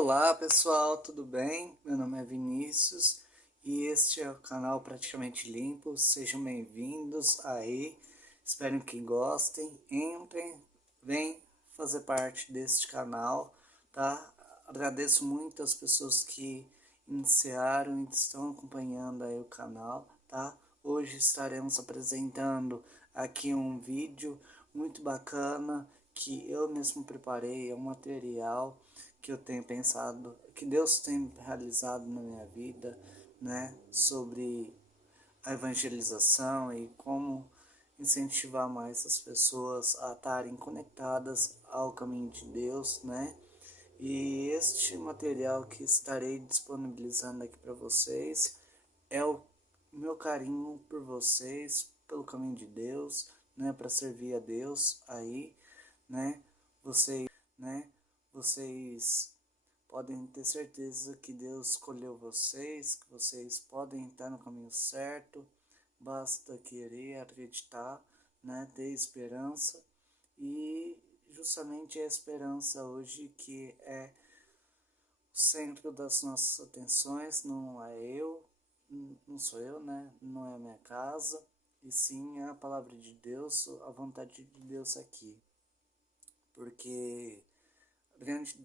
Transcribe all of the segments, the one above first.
Olá pessoal, tudo bem? Meu nome é Vinícius e este é o canal Praticamente Limpo. Sejam bem-vindos aí, espero que gostem. Entrem, vem fazer parte deste canal, tá? Agradeço muito as pessoas que iniciaram e estão acompanhando aí o canal, tá? Hoje estaremos apresentando aqui um vídeo muito bacana que eu mesmo preparei, é um material que eu tenho pensado, que Deus tem realizado na minha vida, né, sobre a evangelização e como incentivar mais as pessoas a estarem conectadas ao caminho de Deus, né? E este material que estarei disponibilizando aqui para vocês é o meu carinho por vocês, pelo caminho de Deus, né, para servir a Deus aí, né? Né? Vocês podem ter certeza que Deus escolheu vocês, que vocês podem estar no caminho certo, basta querer acreditar, né, ter esperança, e justamente a esperança hoje que é o centro das nossas atenções, não é eu, não sou eu, né, não é a minha casa, e sim a palavra de Deus, a vontade de Deus aqui, porque grandes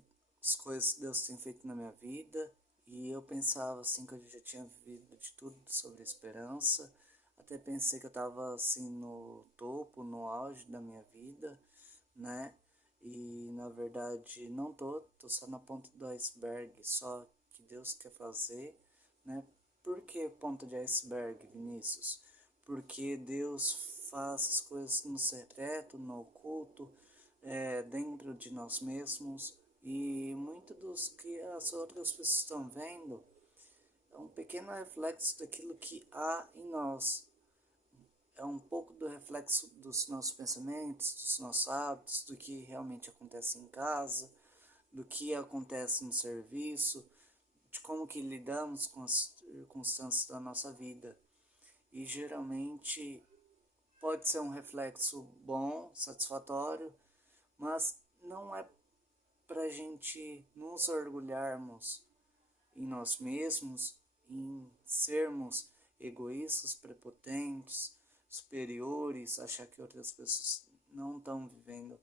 coisas Deus tem feito na minha vida, e eu pensava assim que eu já tinha vivido de tudo sobre esperança, até pensei que eu estava assim no topo, no auge da minha vida, né? E na verdade não tô só na ponta do iceberg, só que Deus quer fazer, né? Por que ponta de iceberg, Vinícius? Porque Deus faz as coisas no secreto, no oculto, dentro de nós mesmos, e muito dos que as outras pessoas estão vendo é um pequeno reflexo daquilo que há em nós, é um pouco do reflexo dos nossos pensamentos, dos nossos hábitos, do que realmente acontece em casa, do que acontece no serviço, de como que lidamos com as circunstâncias da nossa vida. E geralmente pode ser um reflexo bom, satisfatório, mas não é para a gente nos orgulharmos em nós mesmos, em sermos egoístas, prepotentes, superiores, achar que outras pessoas não estão vivendo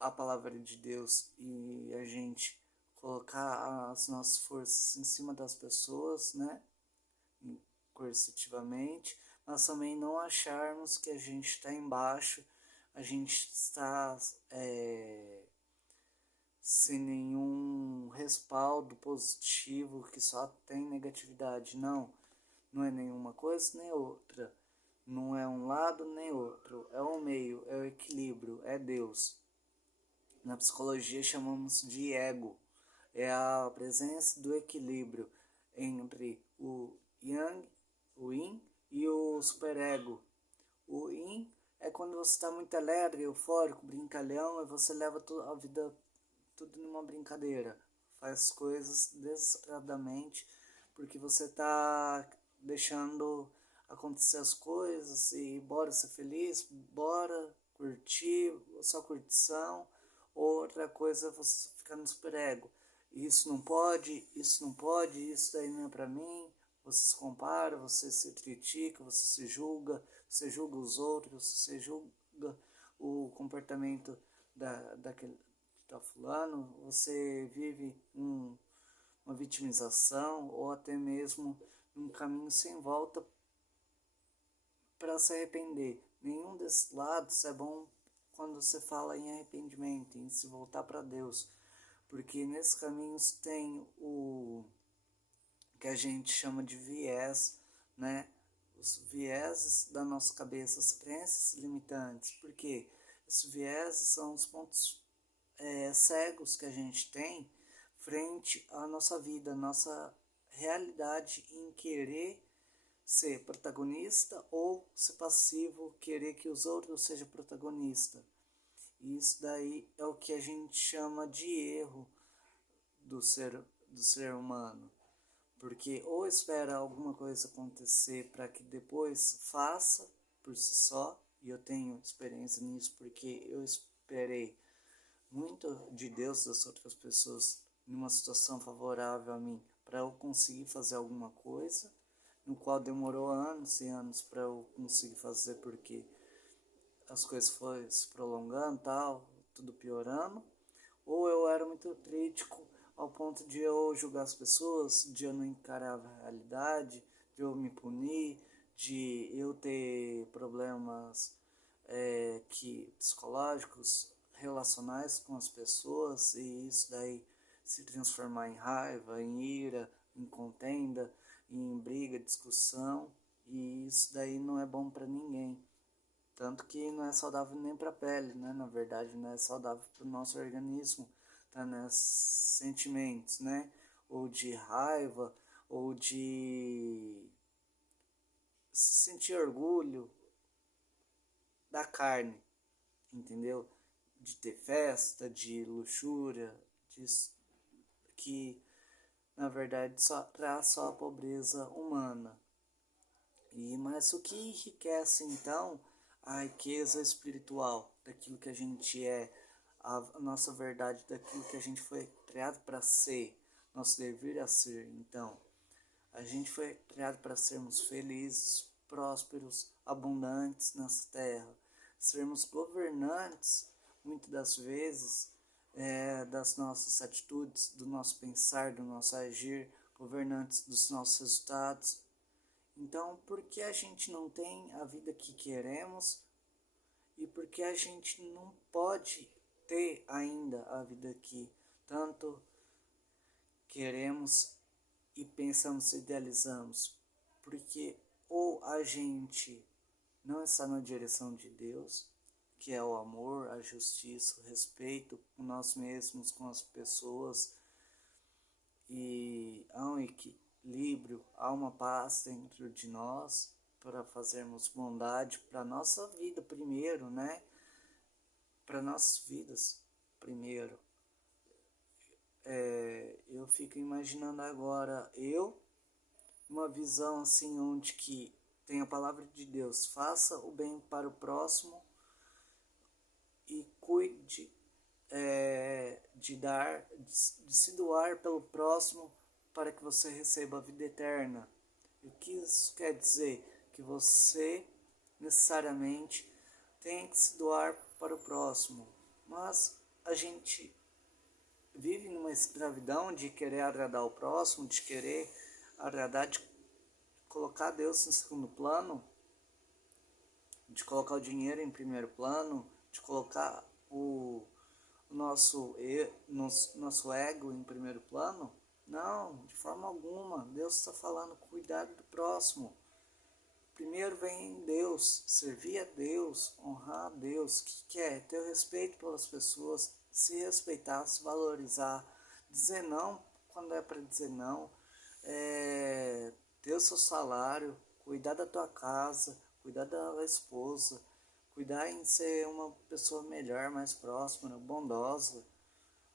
a palavra de Deus e a gente colocar as nossas forças em cima das pessoas, né, coercitivamente, mas também não acharmos que a gente está embaixo, a gente está sem nenhum respaldo positivo, que só tem negatividade. Não, não é nenhuma coisa nem outra. Não é um lado nem outro. É o meio, é o equilíbrio, é Deus. Na psicologia chamamos de ego. É a presença do equilíbrio entre o yang, o yin, e o superego. O yin é quando você está muito alegre, eufórico, brincalhão, e você leva a vida tudo numa brincadeira. Faz coisas desesperadamente porque você tá deixando acontecer as coisas e bora ser feliz, bora curtir, só curtição. Outra coisa é você ficar no superego. Isso não pode, isso daí não é pra mim. Você se compara, você se critica, você se julga os outros, você julga o comportamento daquele tá fulano, você vive uma vitimização ou até mesmo um caminho sem volta para se arrepender. Nenhum desses lados é bom quando você fala em arrependimento, em se voltar para Deus, porque nesses caminhos tem o que a gente chama de viés, né? Os vieses da nossa cabeça, as crenças limitantes, porque esses vieses são os pontos cegos que a gente tem frente à nossa vida, à nossa realidade em querer ser protagonista ou ser passivo, querer que os outros sejam protagonistas. E isso daí é o que a gente chama de erro do ser humano. Porque ou espera alguma coisa acontecer para que depois faça por si só, e eu tenho experiência nisso porque eu esperei muito de Deus das outras pessoas numa situação favorável a mim para eu conseguir fazer alguma coisa, no qual demorou anos e anos para eu conseguir fazer porque as coisas foram se prolongando, tal, tudo piorando, ou eu era muito crítico ao ponto de eu julgar as pessoas, de eu não encarar a realidade, de eu me punir, de eu ter problemas psicológicos relacionais com as pessoas e isso daí se transformar em raiva, em ira, em contenda, em briga, discussão, e isso daí não é bom para ninguém. Tanto que não é saudável nem para a pele, né? Na verdade, não é saudável para o nosso organismo, tá? Né? Sentimentos, né? Ou de raiva, ou de sentir orgulho da carne, entendeu? De ter festa, de luxúria, disso que na verdade só traz só a pobreza humana. Mas o que enriquece então a riqueza espiritual daquilo que a gente é, a nossa verdade daquilo que a gente foi criado para ser, nosso dever a ser. Então, a gente foi criado para sermos felizes, prósperos, abundantes nessa terra, sermos governantes, muitas das vezes, das nossas atitudes, do nosso pensar, do nosso agir, governantes dos nossos resultados. Então, por que a gente não tem a vida que queremos e por que a gente não pode ter ainda a vida que tanto queremos e pensamos e idealizamos? Porque ou a gente não está na direção de Deus, que é o amor, a justiça, o respeito com nós mesmos, com as pessoas, e há um equilíbrio, há uma paz dentro de nós para fazermos bondade para a nossa vida primeiro, né? Para nossas vidas primeiro. Eu fico imaginando agora uma visão assim onde que tem a palavra de Deus, faça o bem para o próximo e cuide de se doar pelo próximo para que você receba a vida eterna. E o que isso quer dizer? Que você necessariamente tem que se doar para o próximo. Mas a gente vive numa escravidão de querer agradar o próximo, de querer agradar, de colocar Deus em segundo plano, de colocar o dinheiro em primeiro plano, de colocar o nosso ego em primeiro plano. Não, de forma alguma. Deus está falando, cuidar do próximo. Primeiro vem Deus, servir a Deus, honrar a Deus. O que é? Ter o respeito pelas pessoas, se respeitar, se valorizar, dizer não quando é para dizer não, ter o seu salário, cuidar da tua casa, cuidar da esposa, cuidar em ser uma pessoa melhor, mais próxima, bondosa,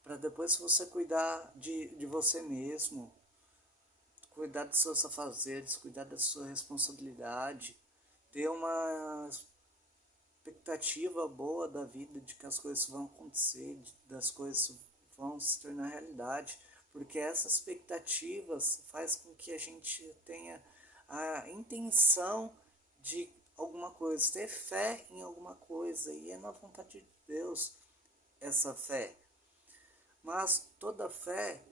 para depois você cuidar de você mesmo, cuidar dos seus afazeres, cuidar da sua responsabilidade, ter uma expectativa boa da vida, de que as coisas vão acontecer, das coisas vão se tornar realidade, porque essas expectativas faz com que a gente tenha a intenção de alguma coisa, ter fé em alguma coisa, e é na vontade de Deus essa fé. Mas toda fé,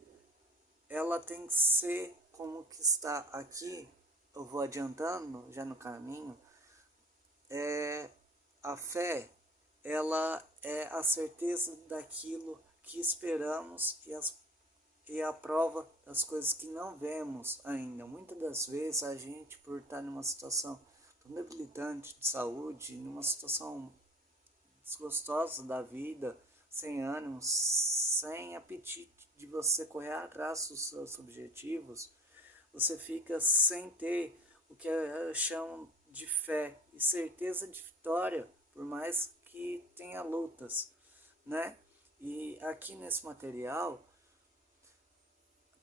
ela tem que ser como que está aqui, eu vou adiantando já no caminho, a fé, ela é a certeza daquilo que esperamos e a prova das coisas que não vemos ainda. Muitas das vezes a gente, por estar numa situação tão debilitante de saúde, numa situação desgostosa da vida, sem ânimo, sem apetite de você correr atrás dos seus objetivos, você fica sem ter o que chamam de fé e certeza de vitória, por mais que tenha lutas, né? E aqui nesse material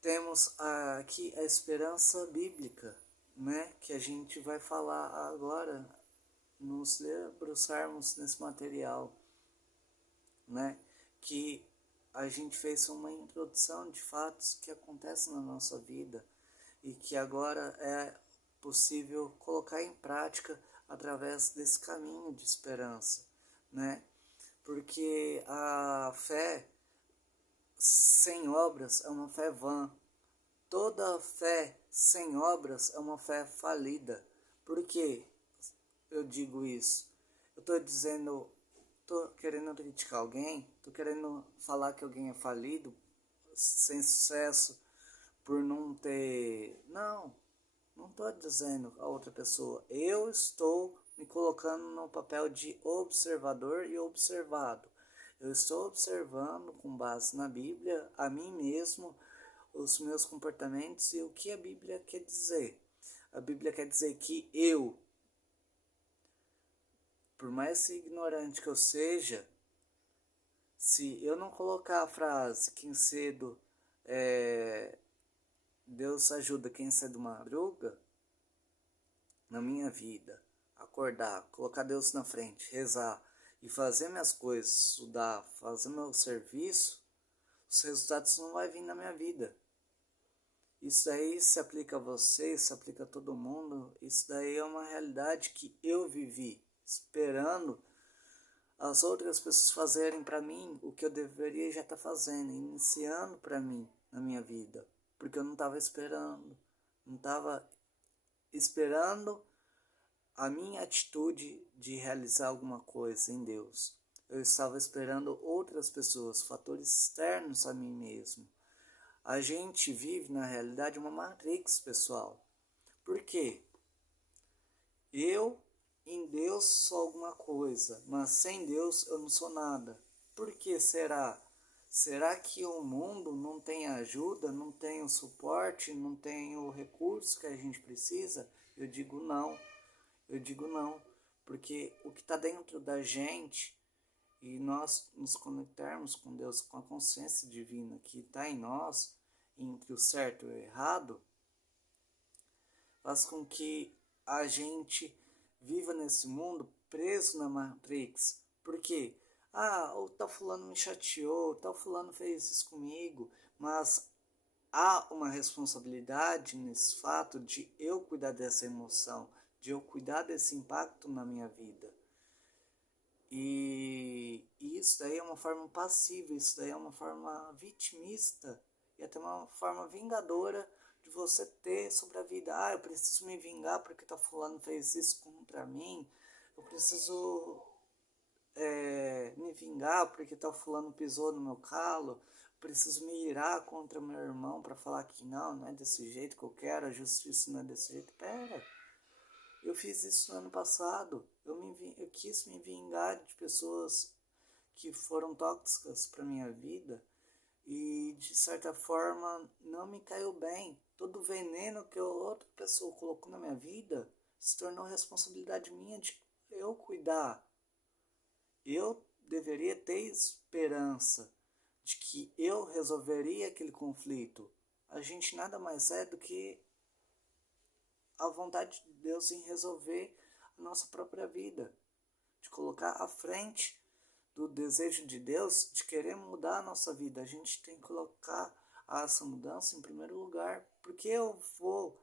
temos aqui a esperança bíblica, né? Que a gente vai falar agora, nos debruçarmos nesse material, né? Que a gente fez uma introdução de fatos que acontecem na nossa vida e que agora é possível colocar em prática através desse caminho de esperança, né? Porque a fé sem obras é uma fé vã. Toda fé sem obras é uma fé falida. Por que eu digo isso? Eu estou dizendo, estou querendo criticar alguém, estou querendo falar que alguém é falido, sem sucesso, por não ter... Não estou dizendo a outra pessoa. Eu estou me colocando no papel de observador e observado. Eu estou observando, com base na Bíblia, a mim mesmo, os meus comportamentos e o que a Bíblia quer dizer. A Bíblia quer dizer que eu, por mais ignorante que eu seja, se eu não colocar a frase quem cedo Deus ajuda quem cedo madruga, na minha vida, acordar, colocar Deus na frente, rezar e fazer minhas coisas, estudar, fazer meu serviço, os resultados não vão vir na minha vida. Isso daí se aplica a você, se aplica a todo mundo. Isso daí é uma realidade que eu vivi, esperando as outras pessoas fazerem para mim o que eu deveria já estar fazendo, iniciando para mim na minha vida. Porque eu não estava esperando a minha atitude de realizar alguma coisa em Deus. Eu estava esperando outras pessoas, fatores externos a mim mesmo. A gente vive, na realidade, uma matrix, pessoal. Por quê? Eu, em Deus, sou alguma coisa, mas sem Deus eu não sou nada. Por que será? Será que o mundo não tem ajuda, não tem o suporte, não tem o recurso que a gente precisa? Eu digo não. Porque o que está dentro da gente e nós nos conectarmos com Deus, com a consciência divina que está em nós, entre o certo e o errado, faz com que a gente viva nesse mundo preso na Matrix. Por quê? O tal fulano me chateou, o tal fulano fez isso comigo, mas há uma responsabilidade nesse fato de eu cuidar dessa emoção, de eu cuidar desse impacto na minha vida. E isso daí é uma forma passiva, isso daí é uma forma vitimista e até uma forma vingadora de você ter sobre a vida. Eu preciso me vingar porque tá fulano fez isso contra mim, eu preciso me vingar porque tal fulano pisou no meu calo, preciso me irar contra meu irmão para falar que não é desse jeito que eu quero, a justiça não é desse jeito. Pera, eu fiz isso no ano passado, eu quis me vingar de pessoas que foram tóxicas para minha vida e de certa forma não me caiu bem. Todo o veneno que outra pessoa colocou na minha vida se tornou responsabilidade minha de eu cuidar. Eu deveria ter esperança de que eu resolveria aquele conflito. A gente nada mais é do que a vontade de Deus em resolver a nossa própria vida, de colocar à frente do desejo de Deus de querer mudar a nossa vida. A gente tem que colocar essa mudança em primeiro lugar, porque eu vou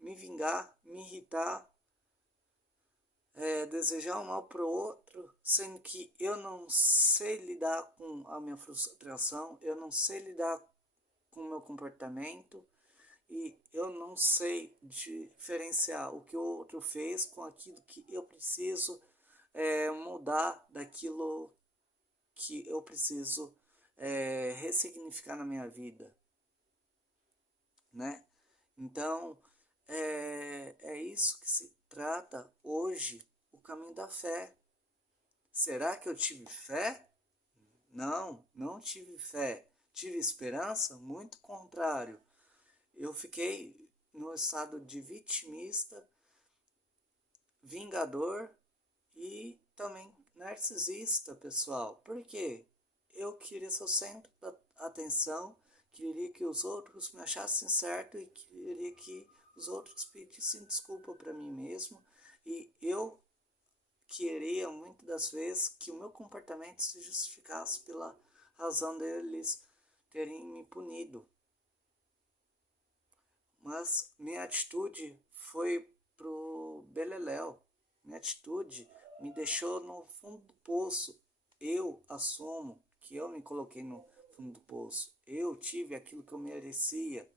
me vingar, me irritar, desejar um mal para o outro, sendo que eu não sei lidar com a minha frustração, eu não sei lidar com o meu comportamento e eu não sei diferenciar o que o outro fez com aquilo que eu preciso mudar, daquilo que eu preciso ressignificar na minha vida, né? Então, é isso que se trata hoje, o caminho da fé. Será que eu tive fé? Não tive fé. Tive esperança? Muito contrário. Eu fiquei no estado de vitimista, vingador e também narcisista, pessoal. Por quê? Eu queria ser o centro da atenção, queria que os outros me achassem certo e queria que os outros pedissem desculpa para mim mesmo. E eu queria muitas das vezes que o meu comportamento se justificasse pela razão deles terem me punido. Mas minha atitude foi pro beleléu. Minha atitude me deixou no fundo do poço. Eu assumo que eu me coloquei no fundo do poço. Eu tive aquilo que eu merecia.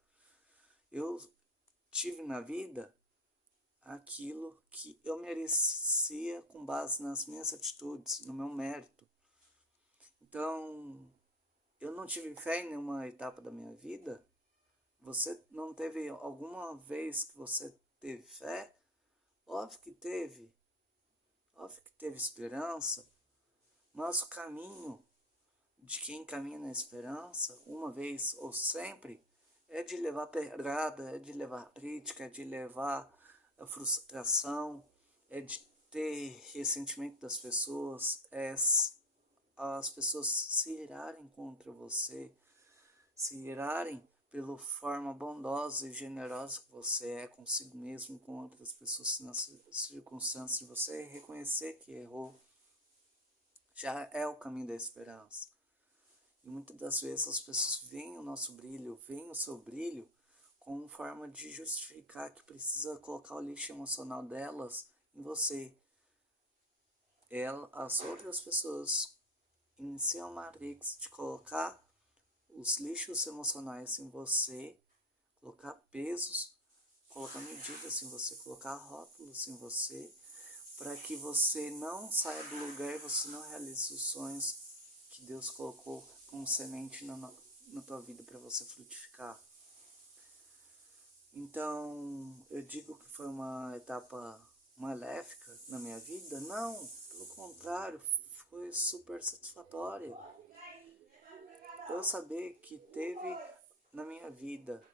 Eu tive na vida aquilo que eu merecia com base nas minhas atitudes, no meu mérito. Então, eu não tive fé em nenhuma etapa da minha vida. Você não teve alguma vez que você teve fé? Óbvio que teve. Óbvio que teve esperança. Mas o caminho de quem caminha na esperança, uma vez ou sempre, é de levar pedrada, é de levar crítica, é de levar a frustração, é de ter ressentimento das pessoas, é as pessoas se irarem contra você, se irarem pela forma bondosa e generosa que você é consigo mesmo e com outras pessoas nas circunstâncias de você reconhecer que errou, já é o caminho da esperança. E muitas das vezes as pessoas veem o nosso brilho, veem o seu brilho como forma de justificar que precisa colocar o lixo emocional delas em você. As outras pessoas iniciam a matrix de colocar os lixos emocionais em você, colocar pesos, colocar medidas em você, colocar rótulos em você, para que você não saia do lugar e você não realize os sonhos que Deus colocou como semente na tua vida para você frutificar. Então, eu digo que foi uma etapa maléfica na minha vida? Não, pelo contrário, foi super satisfatória. Eu saber que teve na minha vida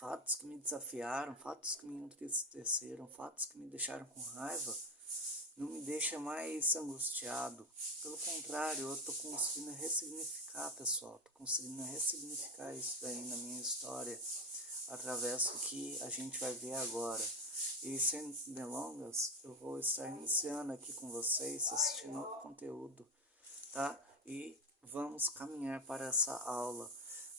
fatos que me desafiaram, fatos que me entristeceram, fatos que me deixaram com raiva, não me deixa mais angustiado. Pelo contrário, eu estou conseguindo ressignificar, pessoal. Estou conseguindo ressignificar isso daí na minha história, através do que a gente vai ver agora. E sem delongas, eu vou estar iniciando aqui com vocês, assistindo outro conteúdo, tá? E vamos caminhar para essa aula,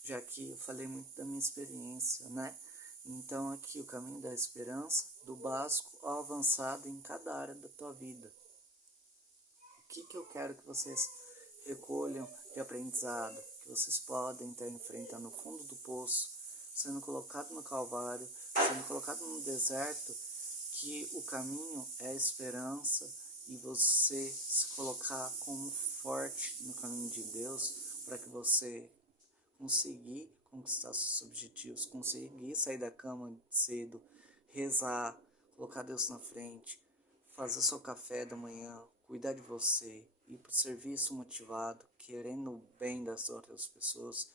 já que eu falei muito da minha experiência, né? Então aqui o caminho da esperança, do básico ao avançado em cada área da tua vida. O que eu quero que vocês recolham de aprendizado, que vocês podem estar enfrentando no fundo do poço, sendo colocado no calvário, sendo colocado no deserto, que o caminho é a esperança e você se colocar como forte no caminho de Deus para que você conseguir conquistar seus objetivos, conseguir sair da cama cedo, rezar, colocar Deus na frente, fazer seu café da manhã, cuidar de você, ir para o serviço motivado, querendo o bem das outras pessoas,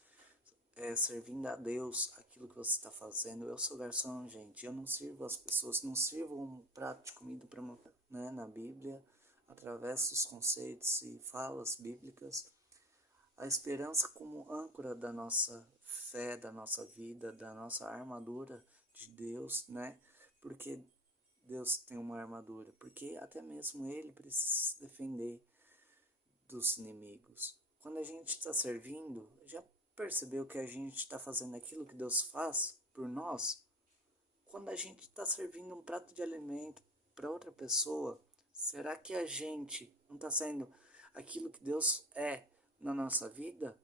servindo a Deus aquilo que você está fazendo. Eu sou garçom, gente, eu não sirvo as pessoas, não sirvo um prato de comida para né, na Bíblia, através dos conceitos e falas bíblicas, a esperança como âncora da nossa fé, da nossa vida, da nossa armadura de Deus, né? Porque Deus tem uma armadura, porque até mesmo Ele precisa se defender dos inimigos. Quando a gente está servindo, já percebeu que a gente está fazendo aquilo que Deus faz por nós? Quando a gente está servindo um prato de alimento para outra pessoa, será que a gente não está sendo aquilo que Deus é na nossa vida?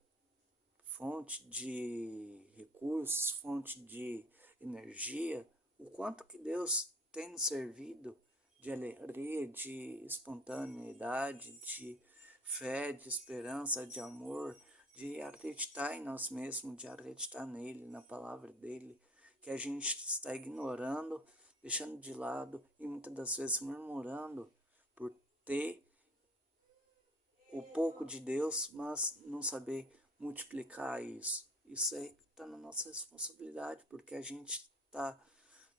Fonte de recursos, fonte de energia, o quanto que Deus tem nos servido de alegria, de espontaneidade, de fé, de esperança, de amor, de acreditar em nós mesmos, de acreditar nele, na palavra dele, que a gente está ignorando, deixando de lado e muitas das vezes murmurando por ter o pouco de Deus, mas não saber multiplicar isso. Isso aí está na nossa responsabilidade, porque a gente está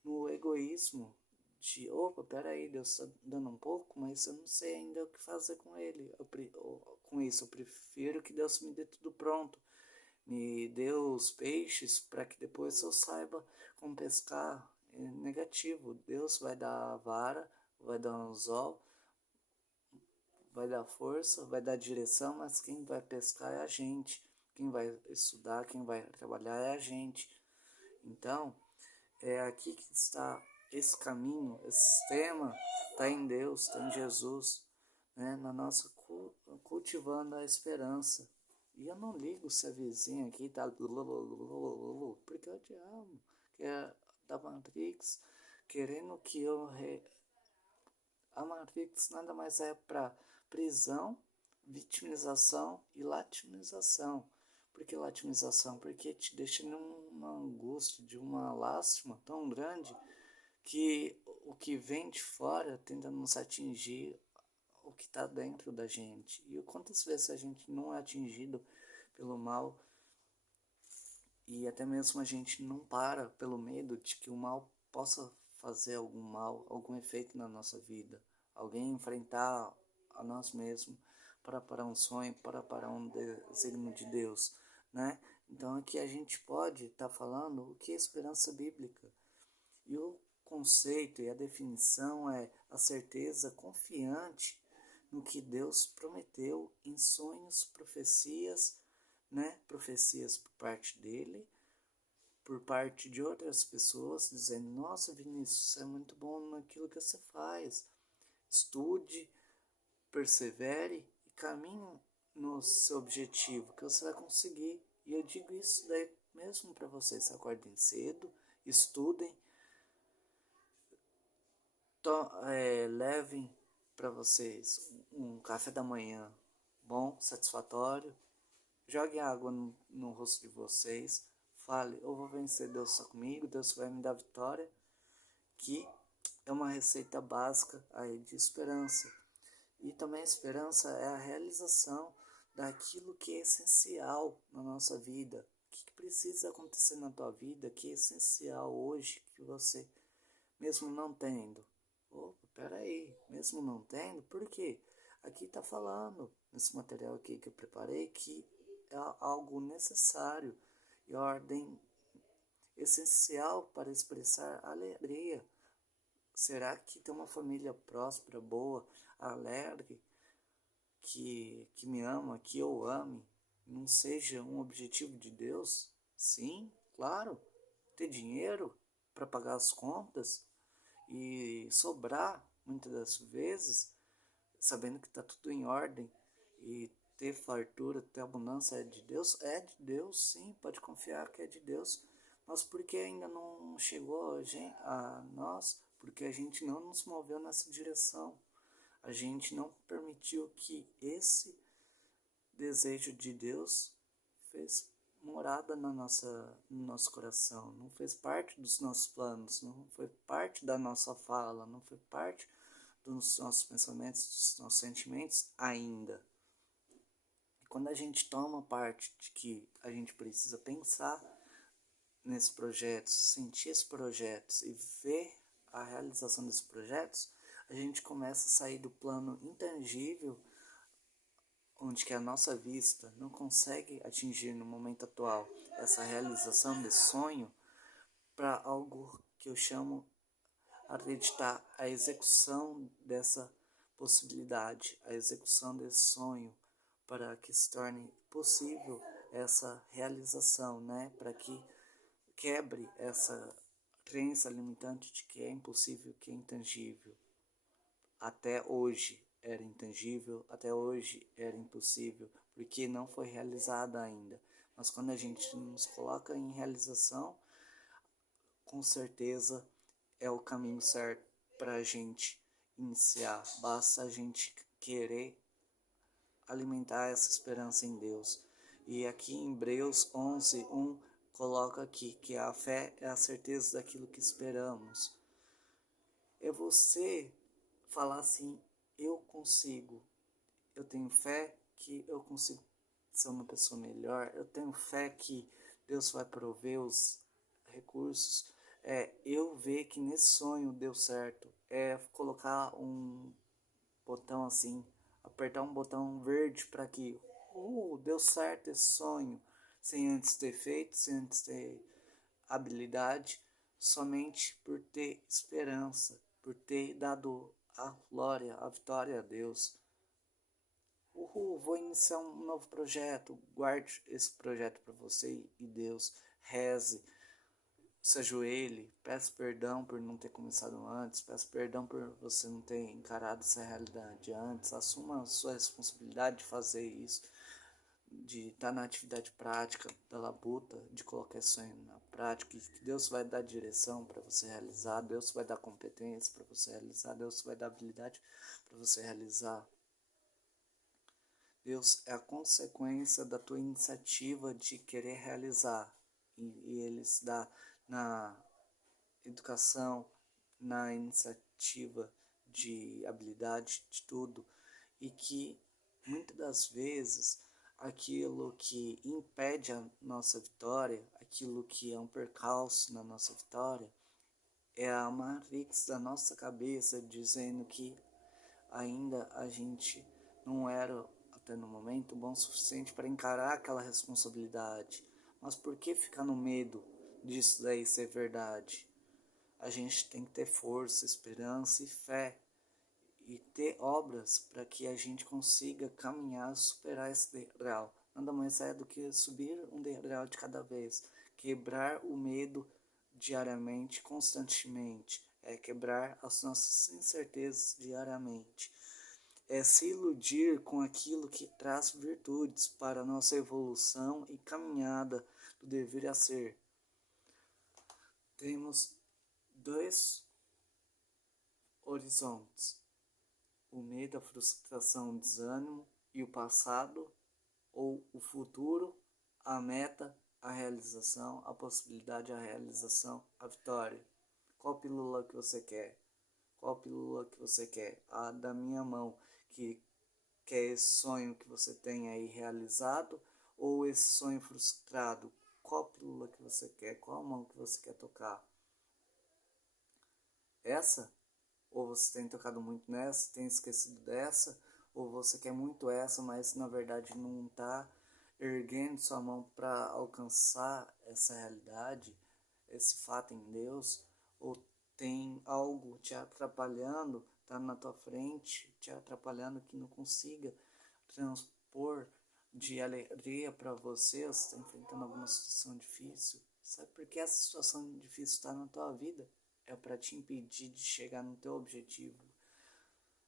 no egoísmo de, opa, peraí, Deus está dando um pouco, mas eu não sei ainda o que fazer com ele. Com isso, eu prefiro que Deus me dê tudo pronto. Me dê os peixes para que depois eu saiba como pescar. É negativo. Deus vai dar a vara, vai dar um anzol, vai dar força, vai dar direção, mas quem vai pescar é a gente. Quem vai estudar, quem vai trabalhar é a gente. Então, é aqui que está esse caminho, esse sistema, está em Deus, está em Jesus, né? Na nossa cultivando a esperança. E eu não ligo se a vizinha aqui tá porque é o diabo, que é da Matrix, querendo que a Matrix nada mais é para prisão, vitimização e latinização. Por que latinização? Porque te deixa numa angústia, de uma lástima tão grande que o que vem de fora tenta nos atingir o que está dentro da gente. E quantas vezes a gente não é atingido pelo mal e até mesmo a gente não para pelo medo de que o mal possa fazer algum mal, algum efeito na nossa vida. Alguém enfrentar a nós mesmos para um sonho, para um desígnio de Deus, né? Então aqui a gente pode estar falando o que é esperança bíblica. E o conceito e a definição é a certeza confiante no que Deus prometeu em sonhos, profecias, né? Profecias por parte dele, por parte de outras pessoas, dizendo: nossa, Vinícius, você é muito bom naquilo que você faz. Estude, persevere e caminhe no seu objetivo, que você vai conseguir. E eu digo isso daí mesmo para vocês: acordem cedo, estudem, levem para vocês um café da manhã bom, satisfatório, jogue água no rosto de vocês, fale: eu vou vencer, Deus está comigo, Deus vai me dar vitória, que é uma receita básica aí de esperança. E também a esperança é a realização daquilo que é essencial na nossa vida. O que precisa acontecer na tua vida que é essencial hoje, que você, mesmo não tendo. Opa, peraí, mesmo não tendo, por quê? Aqui está falando, nesse material aqui que eu preparei, que é algo necessário e ordem essencial para expressar alegria. Será que ter uma família próspera, boa, alegre, que me ama, que eu ame, não seja um objetivo de Deus? Sim, claro. Ter dinheiro para pagar as contas e sobrar, muitas das vezes, sabendo que está tudo em ordem, e ter fartura, ter abundância é de Deus? É de Deus, sim, pode confiar que é de Deus. Mas por que ainda não chegou a nós? Porque a gente não nos moveu nessa direção. A gente não permitiu que esse desejo de Deus fez morada no nosso coração, não fez parte dos nossos planos, não foi parte da nossa fala, não foi parte dos nossos pensamentos, dos nossos sentimentos ainda. E quando a gente toma parte de que a gente precisa pensar nesses projetos, sentir esses projetos e ver a realização desses projetos, a gente começa a sair do plano intangível, onde que a nossa vista não consegue atingir no momento atual essa realização desse sonho, para algo que eu chamo acreditar a execução dessa possibilidade, a execução desse sonho, para que se torne possível essa realização, né? Para que quebre essa crença limitante de que é impossível, que é intangível. Até hoje era intangível, até hoje era impossível, porque não foi realizada ainda. Mas quando a gente nos coloca em realização, com certeza é o caminho certo para a gente iniciar. Basta a gente querer alimentar essa esperança em Deus. E aqui em Hebreus 11:1 coloca aqui que a fé é a certeza daquilo que esperamos. É você falar assim: eu consigo, eu tenho fé que eu consigo ser uma pessoa melhor, eu tenho fé que Deus vai prover os recursos. Eu ver que nesse sonho deu certo, colocar um botão assim, apertar um botão verde para que deu certo esse sonho, sem antes ter feito, sem antes ter habilidade, somente por ter esperança, por ter dado a glória, a vitória a Deus. Uhul, vou iniciar um novo projeto. Guarde esse projeto para você e Deus. Reze, se ajoelhe, peça perdão por não ter começado antes, peça perdão por você não ter encarado essa realidade antes, assuma a sua responsabilidade de fazer isso, de estar na atividade prática da labuta, de colocar esse sonho na prática, que Deus vai dar direção para você realizar, Deus vai dar competência para você realizar, Deus vai dar habilidade para você realizar. Deus é a consequência da tua iniciativa de querer realizar. E Ele se dá na educação, na iniciativa de habilidade, de tudo. E que muitas das vezes aquilo que impede a nossa vitória, aquilo que é um percalço na nossa vitória, é a matrix da nossa cabeça dizendo que ainda a gente não era, até no momento, bom o suficiente para encarar aquela responsabilidade. Mas por que ficar no medo disso daí ser verdade? A gente tem que ter força, esperança e fé e ter obras para que a gente consiga caminhar, superar esse degrau. Nada mais é do que subir um degrau de cada vez, quebrar o medo diariamente, constantemente, é quebrar as nossas incertezas diariamente, é se iludir com aquilo que traz virtudes para a nossa evolução e caminhada do dever a ser. Temos dois horizontes: o medo, a frustração, o desânimo, e o passado ou o futuro, a meta, a realização, a possibilidade, a realização, a vitória. Qual pílula que você quer? Qual pílula que você quer? A da minha mão, que é esse sonho que você tem aí realizado, ou esse sonho frustrado? Qual pílula que você quer? Qual mão que você quer tocar? Essa? Ou você tem tocado muito nessa, tem esquecido dessa? Ou você quer muito essa, mas na verdade não está erguendo sua mão para alcançar essa realidade, esse fato em Deus? Ou tem algo te atrapalhando, tá na tua frente, te atrapalhando que não consiga transpor de alegria para você está enfrentando alguma situação difícil? Sabe por que essa situação difícil está na tua vida? É para te impedir de chegar no teu objetivo.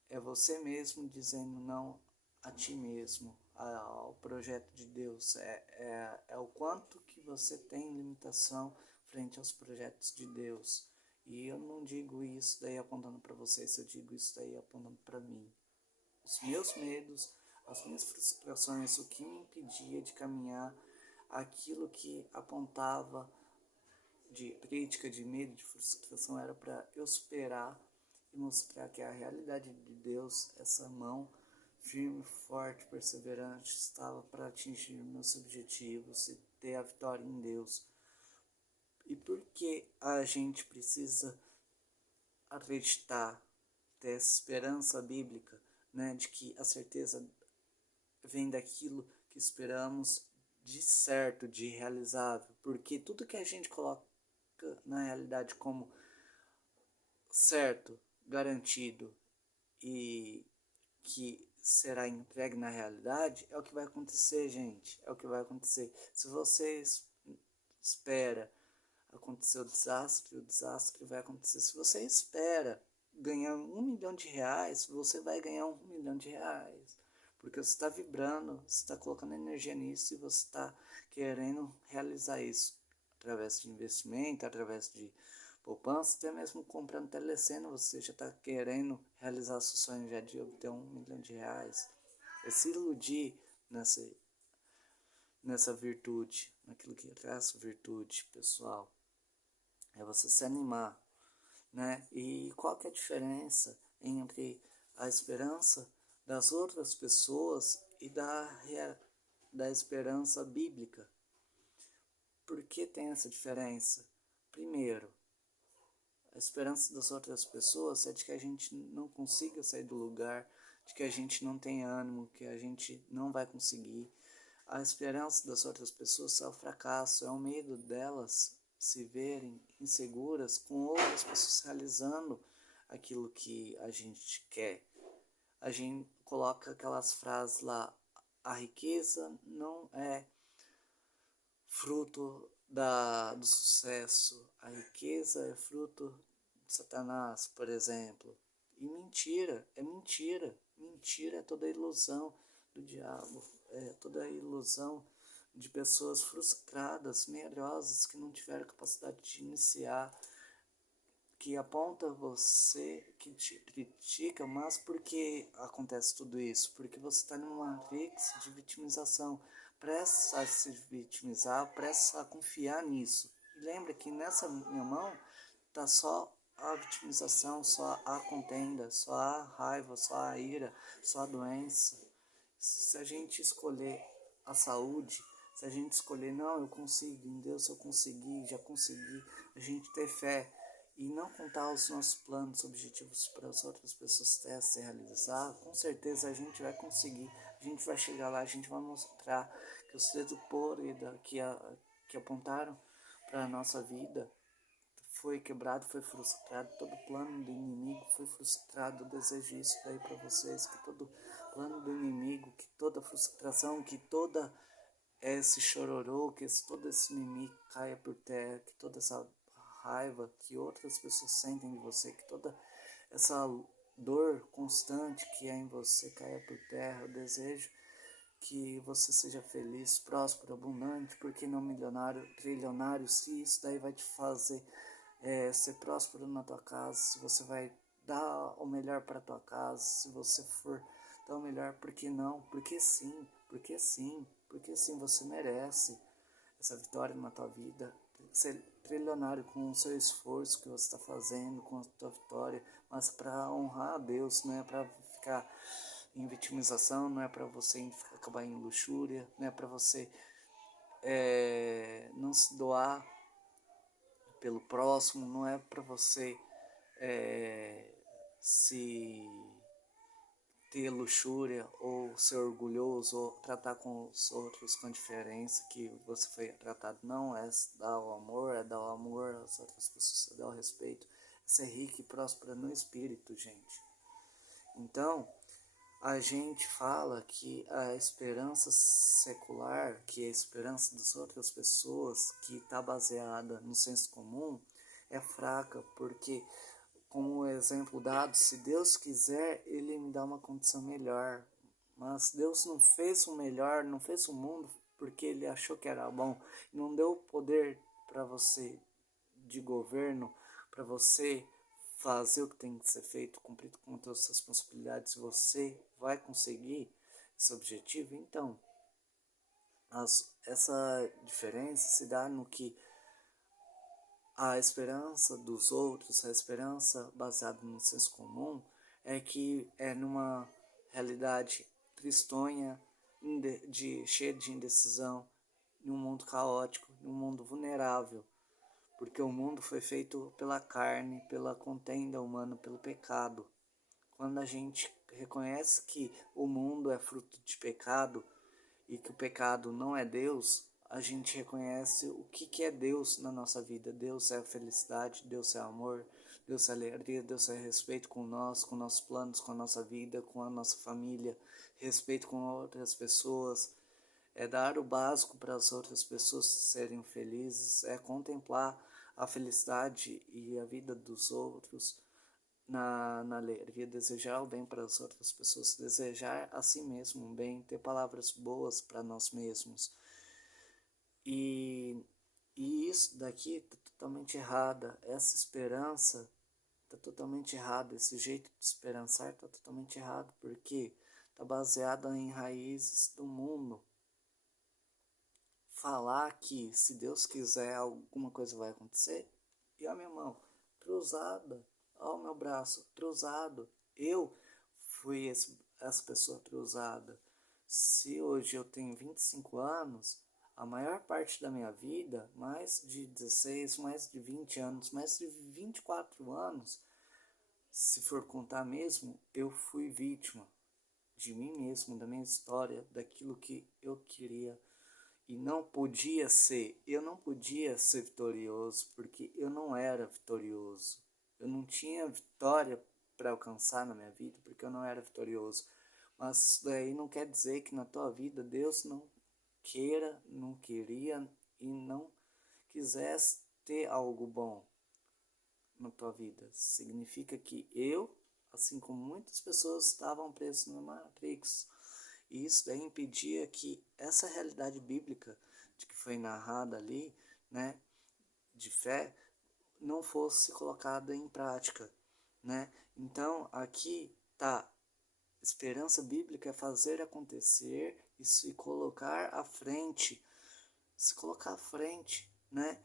É você mesmo dizendo não a ti mesmo, ao projeto de Deus. É o quanto que você tem limitação frente aos projetos de Deus. E eu não digo isso daí apontando para vocês, eu digo isso daí apontando para mim. Os meus medos, as minhas frustrações, o que me impedia de caminhar, aquilo que apontava de crítica, de medo, de frustração, era para eu superar e mostrar que a realidade de Deus, essa mão firme, forte, perseverante, estava para atingir meus objetivos e ter a vitória em Deus. E por que a gente precisa acreditar, ter essa esperança bíblica, né, de que a certeza vem daquilo que esperamos de certo, de realizável? Porque tudo que a gente coloca na realidade como certo, garantido e que será entregue na realidade, é o que vai acontecer, gente. É o que vai acontecer. Se você espera acontecer o desastre vai acontecer. Se você espera ganhar R$ 1 milhão, você vai ganhar R$ 1 milhão. Porque você está vibrando, você está colocando energia nisso e você está querendo realizar isso através de investimento, através de poupança, até mesmo comprando telecena, você já está querendo realizar seu sonho já de obter R$ 1 milhão. É se iludir nessa virtude, naquilo que traz virtude, pessoal. É você se animar, né? E qual que é a diferença entre a esperança das outras pessoas e da esperança bíblica? Por que tem essa diferença? Primeiro, a esperança das outras pessoas é de que a gente não consiga sair do lugar, de que a gente não tenha ânimo, que a gente não vai conseguir. A esperança das outras pessoas é o fracasso, é o medo delas se verem inseguras com outras pessoas realizando aquilo que a gente quer. coloca aquelas frases lá, a riqueza não é fruto do sucesso, a riqueza é fruto de Satanás, por exemplo. E mentira, é mentira. Mentira é toda ilusão do diabo, é toda ilusão de pessoas frustradas, medrosas, que não tiveram capacidade de iniciar, que aponta você, que te critica, mas por que acontece tudo isso? Porque você está numa matrix de vitimização, presta a se vitimizar, presta a confiar nisso. E lembra que nessa minha mão está só a vitimização, só a contenda, só a raiva, só a ira, só a doença. Se a gente escolher a saúde, se a gente escolher, não, eu consigo, em Deus eu consegui, já consegui, a gente ter fé e não contar os nossos planos, objetivos para as outras pessoas se realizar, com certeza a gente vai conseguir, a gente vai chegar lá, a gente vai mostrar que os dedos podres que apontaram para a nossa vida foi quebrado, foi frustrado, todo plano do inimigo foi frustrado. Eu desejo isso daí para vocês, que todo plano do inimigo, que toda frustração, que toda esse chororô, que todo esse mimimi caia por terra, que toda essa raiva que outras pessoas sentem de você, que toda essa dor constante que é em você caia por terra. Eu desejo que você seja feliz, próspero, abundante, porque não milionário, trilionário, se isso daí vai te fazer ser próspero na tua casa, se você vai dar o melhor para tua casa, se você for dar o melhor, por que não? Porque sim, porque sim, porque sim, você merece essa vitória na tua vida, ser trilionário com o seu esforço que você está fazendo, com a tua vitória, mas para honrar a Deus, não é para ficar em vitimização, não é para você acabar em luxúria, não é para você não se doar pelo próximo, não é para você se ter luxúria ou ser orgulhoso ou tratar com os outros com diferença que você foi tratado. Não é dar o amor, é dar o amor às outras pessoas, é dar o respeito, é ser rico e próspero no espírito, gente. Então, a gente fala que a esperança secular, que é a esperança das outras pessoas, que está baseada no senso comum, é fraca, porque, como exemplo dado, se Deus quiser, Ele me dá uma condição melhor. Mas Deus não fez o melhor, não fez o mundo porque Ele achou que era bom. Não deu poder para você de governo, para você fazer o que tem que ser feito, cumprir com as suas responsabilidades. Você vai conseguir esse objetivo? Então, essa diferença se dá no que a esperança dos outros, a esperança baseada no senso comum, é que é numa realidade tristonha, cheia de indecisão, num mundo caótico, num mundo vulnerável, porque o mundo foi feito pela carne, pela contenda humana, pelo pecado. Quando a gente reconhece que o mundo é fruto de pecado e que o pecado não é Deus, a gente reconhece o que é Deus na nossa vida. Deus é a felicidade, Deus é amor, Deus é alegria, Deus é respeito com nós, com nossos planos, com a nossa vida, com a nossa família, respeito com outras pessoas, é dar o básico para as outras pessoas serem felizes, é contemplar a felicidade e a vida dos outros na alegria, desejar o bem para as outras pessoas, desejar a si mesmo o bem, ter palavras boas para nós mesmos. E, e isso daqui está totalmente errada, essa esperança está totalmente errada, esse jeito de esperançar está totalmente errado, porque está baseado em raízes do mundo. Falar que se Deus quiser alguma coisa vai acontecer, e a minha mão cruzada, ao meu braço cruzado, eu fui essa pessoa cruzada. Se hoje eu tenho 25 anos, a maior parte da minha vida, mais de 16, mais de 20 anos, mais de 24 anos, se for contar mesmo, eu fui vítima de mim mesmo, da minha história, daquilo que eu queria e não podia ser. Eu não podia ser vitorioso porque eu não era vitorioso. Eu não tinha vitória para alcançar na minha vida porque eu não era vitorioso. Mas isso daí não quer dizer que na tua vida Deus não queira, não queria e não quisesse ter algo bom na tua vida. Significa que eu, assim como muitas pessoas, estavam presas na Matrix. E isso daí impedia que essa realidade bíblica de que foi narrada ali, né, de fé, não fosse colocada em prática, né? Então, aqui tá, esperança bíblica é fazer acontecer e se colocar à frente, se colocar à frente, né?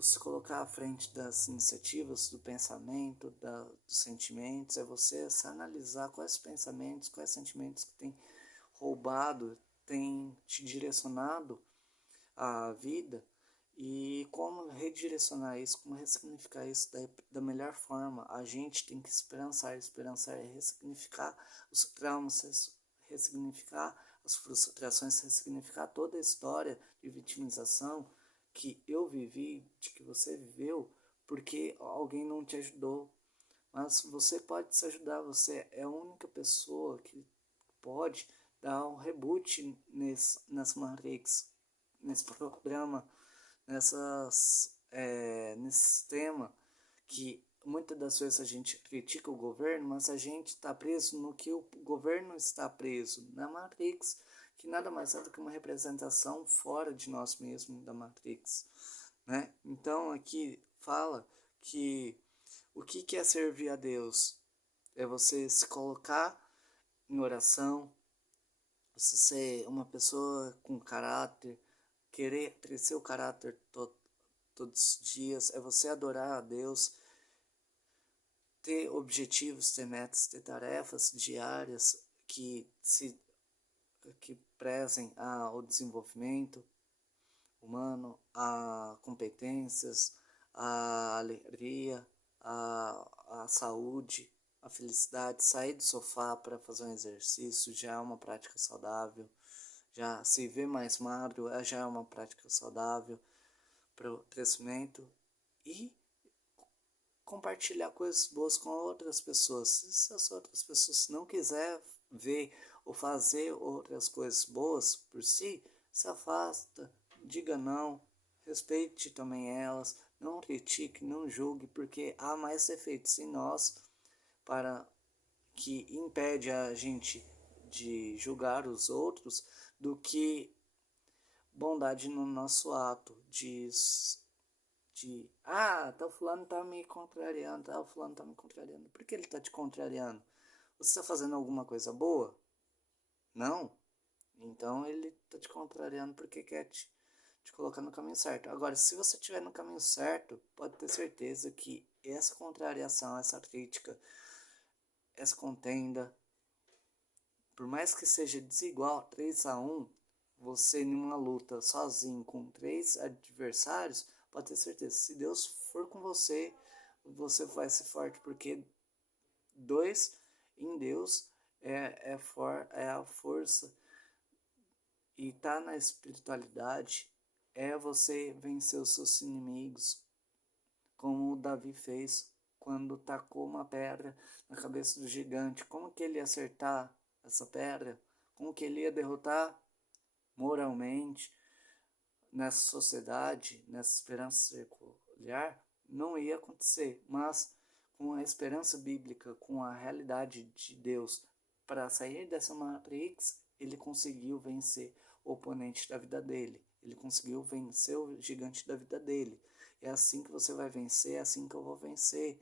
Se colocar à frente das iniciativas, do pensamento, dos sentimentos, é você se analisar quais pensamentos, quais sentimentos que tem roubado, tem te direcionado a vida e como redirecionar isso, como ressignificar isso da melhor forma. A gente tem que esperançar, esperançar é ressignificar os traumas, ressignificar as frustrações, ressignificar toda a história de vitimização que eu vivi, de que você viveu, porque alguém não te ajudou. Mas você pode se ajudar, você é a única pessoa que pode dar um reboot nessa Matrix, nesse programa, nesse sistema que muitas das vezes a gente critica o governo, mas a gente está preso no que o governo está preso, na Matrix, que nada mais é do que uma representação fora de nós mesmos da Matrix, né? Então aqui fala que o que é servir a Deus? É você se colocar em oração, você ser uma pessoa com caráter, querer crescer o caráter todos os dias, é você adorar a Deus, ter objetivos, ter metas, ter tarefas diárias que prezem ao desenvolvimento humano, a competências, a alegria, a saúde, a felicidade. Sair do sofá para fazer um exercício já é uma prática saudável. Já se ver mais magro já é uma prática saudável para o crescimento. E compartilhar coisas boas com outras pessoas. Se as outras pessoas não quiserem ver ou fazer outras coisas boas por si, se afasta, diga não, respeite também elas, não critique, não julgue, porque há mais defeitos em nós para que impede a gente de julgar os outros do que bondade no nosso ato tal fulano tá me contrariando, tal fulano tá me contrariando. Por que ele tá te contrariando? Você está fazendo alguma coisa boa? Não? Então ele tá te contrariando porque quer te colocar no caminho certo. Agora, se você estiver no caminho certo, pode ter certeza que essa contrariação, essa crítica, essa contenda, por mais que seja desigual, 3-1, você em uma luta sozinho com 3 adversários, pode ter certeza, se Deus for com você, você vai ser forte, porque 2 em Deus é a força, e tá na espiritualidade é você vencer os seus inimigos, como o Davi fez quando tacou uma pedra na cabeça do gigante. Como que ele ia acertar essa pedra? Como que ele ia derrotar moralmente nessa sociedade, nessa esperança circular? Não ia acontecer, mas com a esperança bíblica, com a realidade de Deus, para sair dessa matrix, ele conseguiu vencer o oponente da vida dele. Ele conseguiu vencer o gigante da vida dele. É assim que você vai vencer, é assim que eu vou vencer.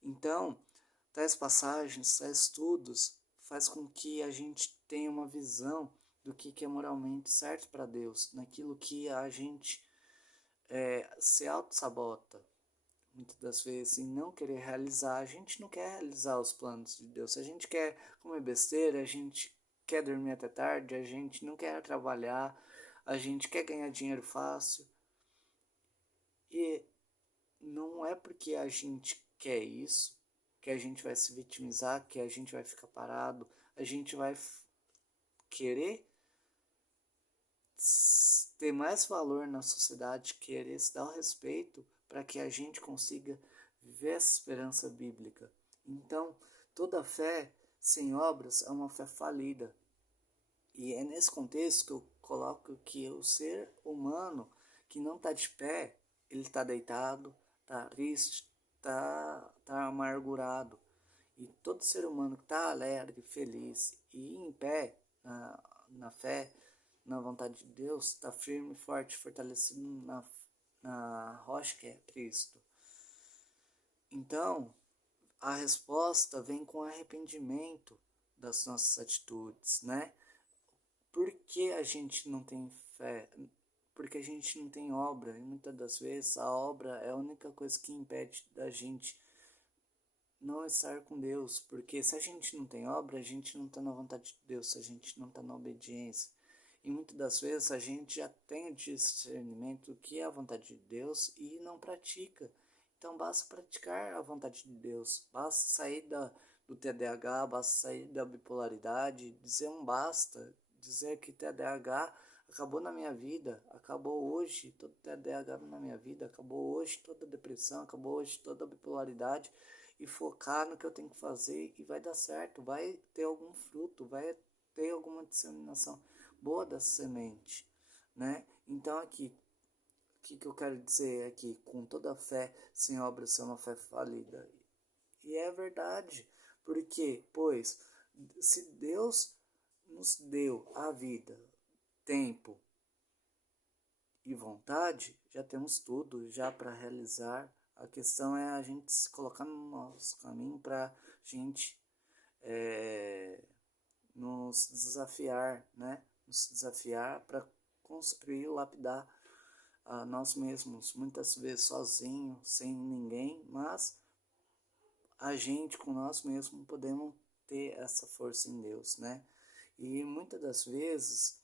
Então, tais passagens, tais estudos, faz com que a gente tenha uma visão do que é moralmente certo para Deus, naquilo que a gente se auto-sabota muitas das vezes em não querer realizar. A gente não quer realizar os planos de Deus. A gente quer comer besteira, a gente quer dormir até tarde, a gente não quer trabalhar, a gente quer ganhar dinheiro fácil. E não é porque a gente quer isso que a gente vai se vitimizar, que a gente vai ficar parado, a gente vai querer ter mais valor na sociedade, querer se dar o respeito para que a gente consiga viver essa esperança bíblica. Então, toda fé sem obras é uma fé falida. E é nesse contexto que eu coloco que o ser humano que não está de pé, ele está deitado, está triste, tá amargurado. E todo ser humano que está alegre, feliz e em pé, na fé, na vontade de Deus, está firme, forte, fortalecido na rocha que é Cristo. Então, a resposta vem com arrependimento das nossas atitudes, né? Por que a gente não tem fé? Porque a gente não tem obra. E muitas das vezes a obra é a única coisa que impede da gente não estar com Deus. Porque se a gente não tem obra, a gente não está na vontade de Deus, a gente não está na obediência. E muitas das vezes a gente já tem o discernimento do que é a vontade de Deus e não pratica. Então basta praticar a vontade de Deus, basta sair do TDAH, basta sair da bipolaridade, dizer um basta, dizer que TDAH acabou na minha vida, acabou hoje todo TDAH na minha vida, acabou hoje toda depressão, acabou hoje toda bipolaridade e focar no que eu tenho que fazer e vai dar certo, vai ter algum fruto, vai ter alguma disseminação boa dessa semente, né? Então aqui, o que eu quero dizer aqui, com toda a fé, sem obras é uma fé falida. E é verdade, porque, pois, se Deus nos deu a vida, tempo e vontade, já temos tudo já para realizar. A questão é a gente se colocar no nosso caminho para a gente nos desafiar, né? Nos desafiar para construir, lapidar a nós mesmos, muitas vezes sozinho, sem ninguém, mas a gente com nós mesmos podemos ter essa força em Deus, né? E muitas das vezes,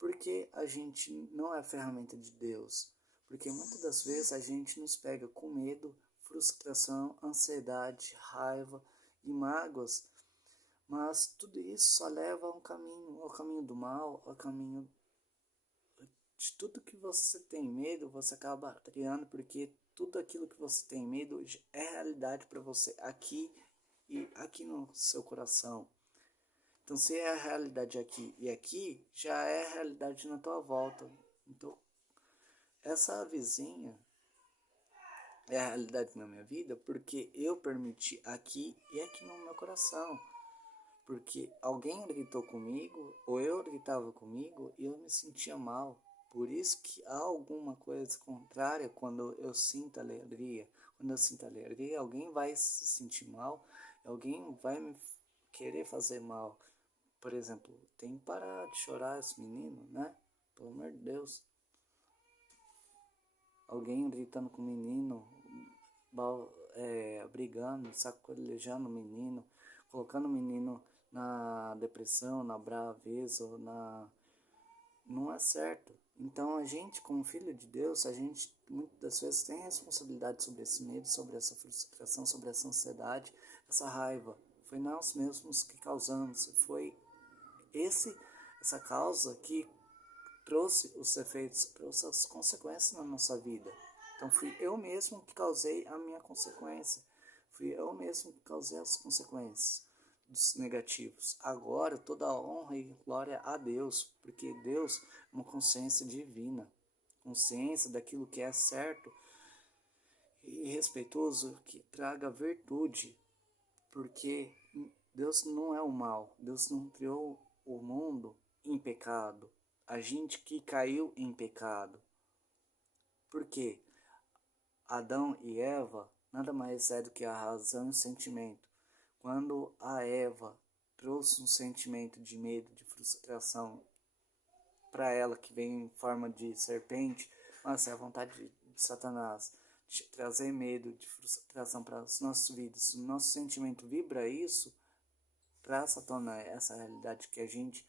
porque a gente não é ferramenta de Deus? Porque muitas das vezes a gente nos pega com medo, frustração, ansiedade, raiva e mágoas, mas tudo isso só leva a um caminho, ao caminho do mal, ao caminho de tudo que você tem medo, você acaba criando, porque tudo aquilo que você tem medo é realidade para você aqui e aqui no seu coração. Então, se é a realidade aqui e aqui, já é a realidade na tua volta. Então, essa vizinha é a realidade na minha vida porque eu permiti aqui e aqui no meu coração. Porque alguém gritou comigo, ou eu gritava comigo, e eu me sentia mal. Por isso que há alguma coisa contrária quando eu sinto alegria. Quando eu sinto alegria, alguém vai se sentir mal, alguém vai me querer fazer mal. Por exemplo, tem que parar de chorar esse menino, né? Pelo amor de Deus. Alguém gritando com o menino, brigando, sacolejando o menino, colocando o menino na depressão, na braveza, não é certo. Então a gente, como filho de Deus, a gente muitas das vezes tem responsabilidade sobre esse medo, sobre essa frustração, sobre essa ansiedade, essa raiva. Foi nós mesmos que causamos, foi essa causa que trouxe os efeitos, trouxe as consequências na nossa vida. Então fui eu mesmo que causei a minha consequência. Fui eu mesmo que causei as consequências dos negativos. Agora toda a honra e glória a Deus, porque Deus é uma consciência divina, consciência daquilo que é certo e respeitoso, que traga virtude, porque Deus não é o mal, Deus não criou o mundo em pecado, a gente que caiu em pecado. Por quê? Adão e Eva nada mais é do que a razão e o sentimento. Quando a Eva trouxe um sentimento de medo, de frustração para ela, que vem em forma de serpente, mas é a vontade de Satanás de trazer medo, de frustração para as nossas vidas. O nosso sentimento vibra isso, traça à tona essa realidade que a gente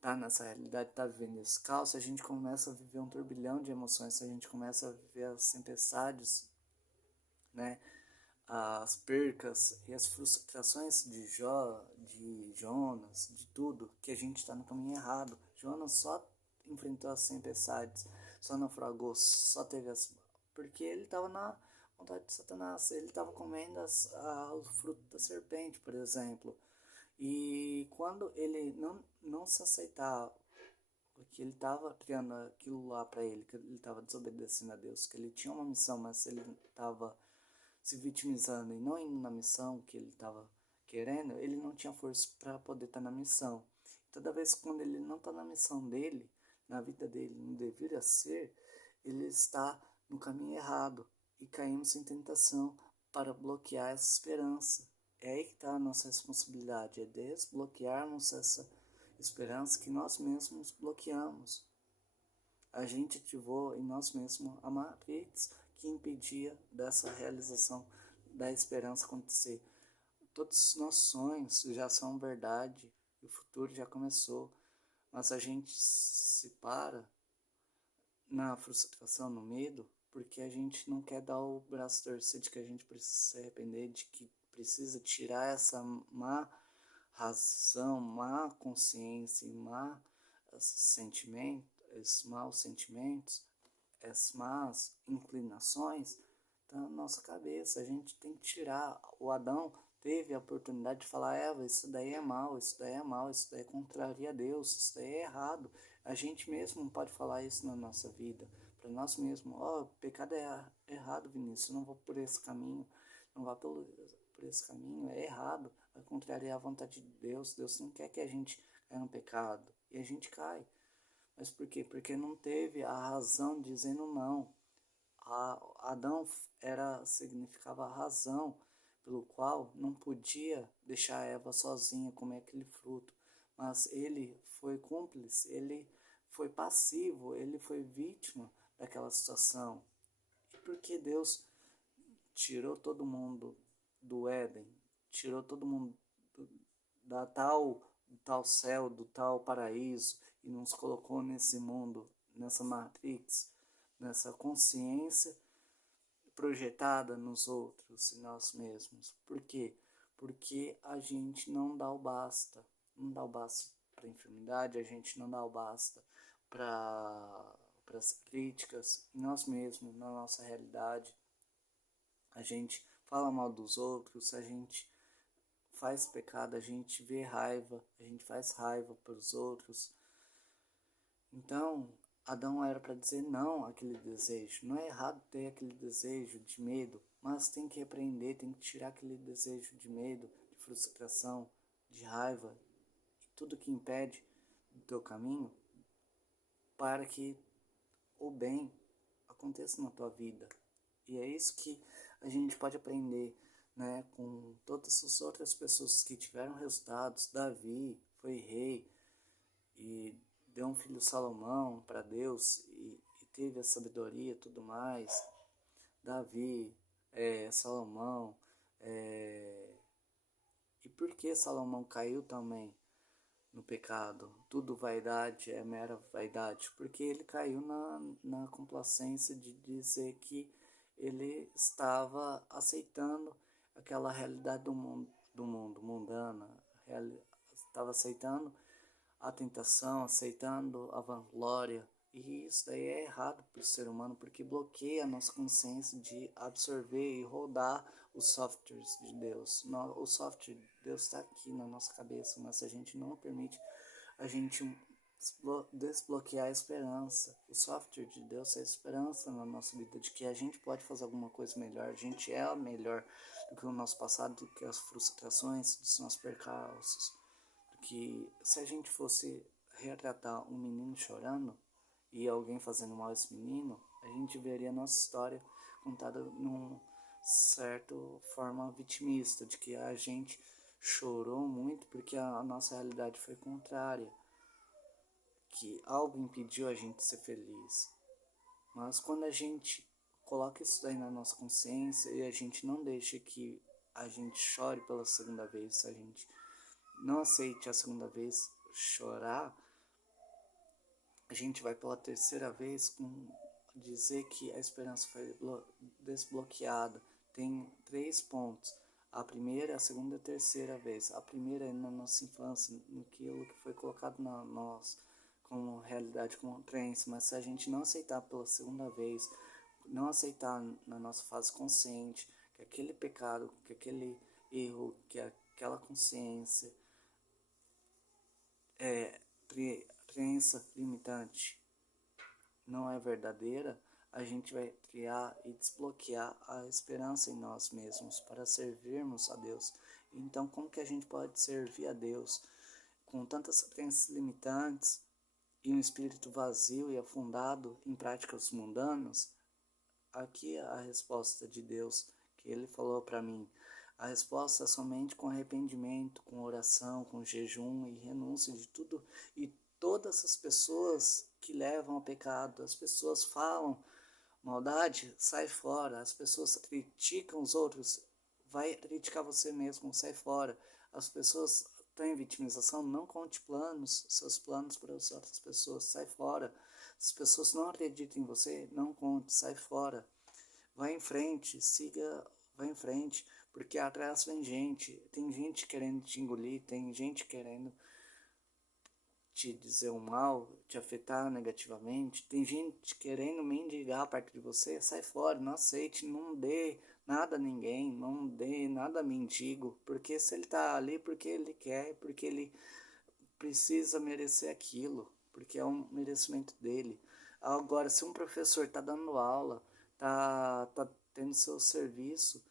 tá nessa realidade, tá vivendo esse caos, a gente começa a viver um turbilhão de emoções, a gente começa a viver as tempestades, né? As percas e as frustrações de de Jonas, de tudo, que a gente está no caminho errado. Jonas só enfrentou as tempestades, só naufragou, só teve as... porque ele estava na vontade de Satanás, ele estava comendo o fruto da serpente, por exemplo. E quando ele não se aceitava, que ele estava criando aquilo lá para ele, que ele estava desobedecendo a Deus, que ele tinha uma missão, mas ele estava se vitimizando e não indo na missão que ele estava querendo, ele não tinha força para poder estar na missão. Toda vez quando ele não está na missão dele, na vida dele, não deveria ser, ele está no caminho errado e caímos em tentação para bloquear essa esperança. É aí que está a nossa responsabilidade, é desbloquearmos essa esperança que nós mesmos bloqueamos. A gente ativou em nós mesmos a matrix que impedia dessa realização da esperança acontecer. Todos os nossos sonhos já são verdade, o futuro já começou, mas a gente se para na frustração, no medo, porque a gente não quer dar o braço torcer de que a gente precisa se arrepender, de que precisa tirar essa má razão, má consciência e má sentimento, esses maus sentimentos, essas más inclinações da nossa cabeça. A gente tem que tirar. O Adão teve a oportunidade de falar: Eva, isso daí é mal, isso daí é mal, isso daí contraria a Deus, isso daí é errado. A gente mesmo não pode falar isso na nossa vida, para nós mesmos. Ó, o pecado é errado, Vinícius, não vou por esse caminho, não vá por esse caminho, é errado, vai contrariar a vontade de Deus. Deus não quer que a gente caia no pecado, e a gente cai. Mas por quê? Porque não teve a razão dizendo não. Adão significava a razão pelo qual não podia deixar Eva sozinha comer aquele fruto. Mas ele foi cúmplice, ele foi passivo, ele foi vítima daquela situação. E por que Deus tirou todo mundo do Éden, tirou todo mundo da do tal céu, do tal paraíso e nos colocou nesse mundo, nessa matrix, nessa consciência projetada nos outros e nós mesmos? Por quê? Porque a gente não dá o basta. Não dá o basta para a enfermidade, a gente não dá o basta para as críticas em nós mesmos, na nossa realidade. A gente fala mal dos outros, a gente faz pecado, a gente vê raiva, a gente faz raiva para os outros. Então, Adão era para dizer não àquele desejo. Não é errado ter aquele desejo de medo, mas tem que aprender, tem que tirar aquele desejo de medo, de frustração, de raiva e tudo que impede do teu caminho para que o bem aconteça na tua vida. E é isso que a gente pode aprender, né, com todas as outras pessoas que tiveram resultados. Davi foi rei e deu um filho Salomão para Deus e teve a sabedoria e tudo mais. Davi, Salomão, e por que Salomão caiu também no pecado? Tudo vaidade, é mera vaidade, porque ele caiu na complacência de dizer que ele estava aceitando aquela realidade do mundo mundana, estava aceitando a tentação, aceitando a vanglória. E isso daí é errado para o ser humano, porque bloqueia a nossa consciência de absorver e rodar os softwares de Deus. O software de Deus está aqui na nossa cabeça, mas se a gente não permite, a gente desbloquear a esperança. O software de Deus é a esperança na nossa vida, de que a gente pode fazer alguma coisa melhor, a gente é melhor do que o nosso passado, do que as frustrações dos nossos percalços. Que se a gente fosse retratar um menino chorando e alguém fazendo mal a esse menino, a gente veria a nossa história contada num certo forma vitimista, de que a gente chorou muito porque a nossa realidade foi contrária, que algo impediu a gente de ser feliz. Mas quando a gente coloca isso daí na nossa consciência e a gente não deixa que a gente chore pela segunda vez, a gente não aceite a segunda vez chorar, a gente vai pela terceira vez com dizer que a esperança foi desbloqueada. Tem 3 pontos. A primeira, a segunda e a terceira vez. A primeira é na nossa infância, naquilo que foi colocado na nós como realidade, como crença. Mas se a gente não aceitar pela segunda vez, não aceitar na nossa fase consciente que aquele pecado, que aquele erro, que aquela consciência crença limitante não é verdadeira, a gente vai criar e desbloquear a esperança em nós mesmos para servirmos a Deus. Então, como que a gente pode servir a Deus com tantas crenças limitantes e um espírito vazio e afundado em práticas mundanas? Aqui é a resposta de Deus que Ele falou para mim. A resposta é somente com arrependimento, com oração, com jejum e renúncia de tudo. E todas as pessoas que levam ao pecado, as pessoas falam maldade, sai fora. As pessoas criticam os outros, vai criticar você mesmo, sai fora. As pessoas têm vitimização, não conte planos, seus planos para as outras pessoas, sai fora. As pessoas não acreditam em você, não conte, sai fora. Vai em frente, siga, vai em frente, porque atrás vem gente. Tem gente querendo te engolir, tem gente querendo te dizer um mal, te afetar negativamente. Tem gente querendo mendigar a parte de você. Sai fora, não aceite, não dê nada a ninguém, não dê nada a mendigo, porque se ele tá ali porque ele quer, porque ele precisa merecer aquilo, porque é um merecimento dele. Agora, se um professor está dando aula, tá tendo seu serviço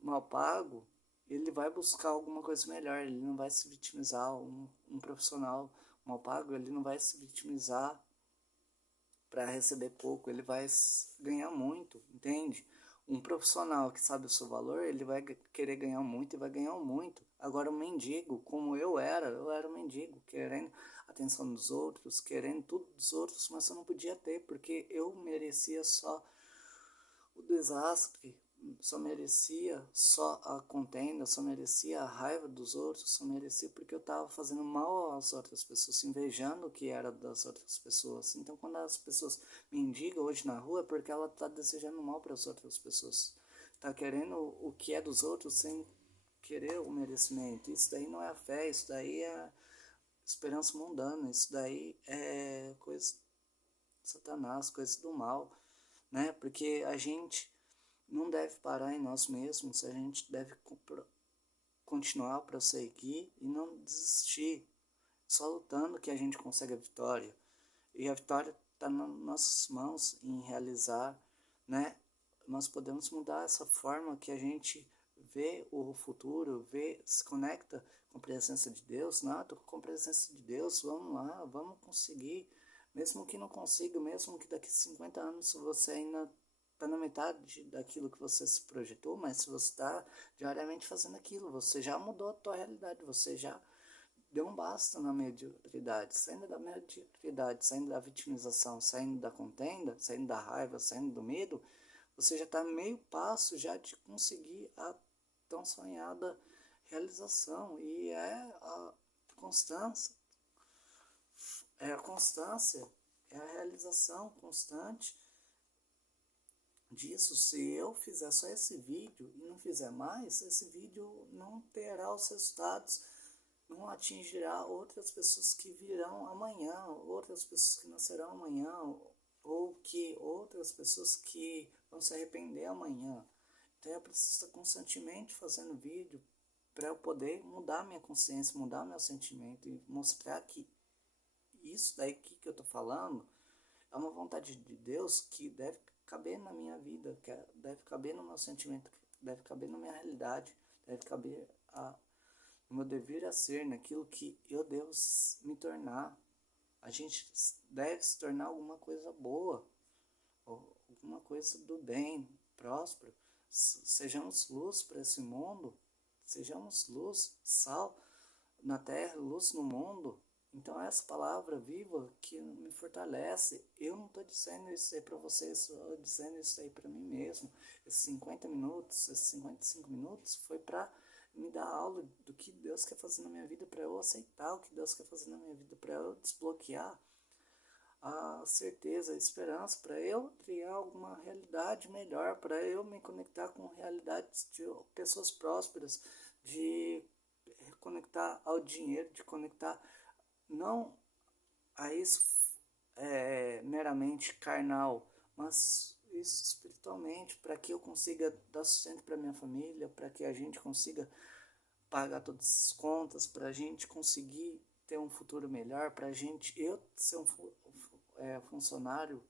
mal pago, ele vai buscar alguma coisa melhor, ele não vai se vitimizar. Um profissional mal pago, ele não vai se vitimizar para receber pouco, ele vai ganhar muito, entende? Um profissional que sabe o seu valor, ele vai querer ganhar muito e vai ganhar muito. Agora, um mendigo, como eu era um mendigo, querendo a atenção dos outros, querendo tudo dos outros, mas eu não podia ter, porque eu merecia só o desastre, só merecia só a contenda, só merecia a raiva dos outros, só merecia porque eu estava fazendo mal às outras pessoas, invejando o que era das outras pessoas. Então, quando as pessoas mendigam hoje na rua, é porque ela está desejando mal para as outras pessoas, está querendo o que é dos outros sem querer o merecimento. Isso daí não é a fé, isso daí é esperança mundana, isso daí é coisa de Satanás, coisa do mal, né? Porque a gente não deve parar em nós mesmos, a gente deve continuar a prosseguir e não desistir. Só lutando que a gente consegue a vitória. E a vitória está nas nossas mãos em realizar, né? Nós podemos mudar essa forma que a gente vê o futuro, vê, se conecta com a presença de Deus. Não, estou com a presença de Deus, vamos lá, vamos conseguir. Mesmo que não consiga, mesmo que daqui a 50 anos você ainda está na metade daquilo que você se projetou, mas se você está diariamente fazendo aquilo, você já mudou a tua realidade, você já deu um basta na mediocridade, saindo da mediocridade, saindo da vitimização, saindo da contenda, saindo da raiva, saindo do medo, você já está meio passo já de conseguir a tão sonhada realização. E constância, é a constância, é a realização constante disso. Se eu fizer só esse vídeo e não fizer mais, esse vídeo não terá os resultados, não atingirá outras pessoas que virão amanhã, outras pessoas que nascerão amanhã, ou que outras pessoas que vão se arrepender amanhã. Então eu preciso estar constantemente fazendo vídeo para eu poder mudar minha consciência, mudar meu sentimento e mostrar que isso daqui que eu estou falando é uma vontade de Deus que deve caber na minha vida, que deve caber no meu sentimento, deve caber na minha realidade, deve caber no meu dever a ser, naquilo que eu devo me tornar. A gente deve se tornar alguma coisa boa, alguma coisa do bem, próspero. Sejamos luz para esse mundo, sejamos luz, sal na terra, luz no mundo. Então essa palavra viva que me fortalece. Eu não estou dizendo isso aí para vocês, estou dizendo isso aí para mim mesmo. Esses 50 minutos, esses 55 minutos foi para me dar aula do que Deus quer fazer na minha vida, para eu aceitar o que Deus quer fazer na minha vida, para eu desbloquear a certeza, a esperança, para eu criar alguma realidade melhor, para eu me conectar com realidades de pessoas prósperas, de conectar ao dinheiro, de conectar não a isso meramente carnal, mas isso espiritualmente, para que eu consiga dar sustento para minha família, para que a gente consiga pagar todas as contas, para a gente conseguir ter um futuro melhor, para a gente, eu ser funcionário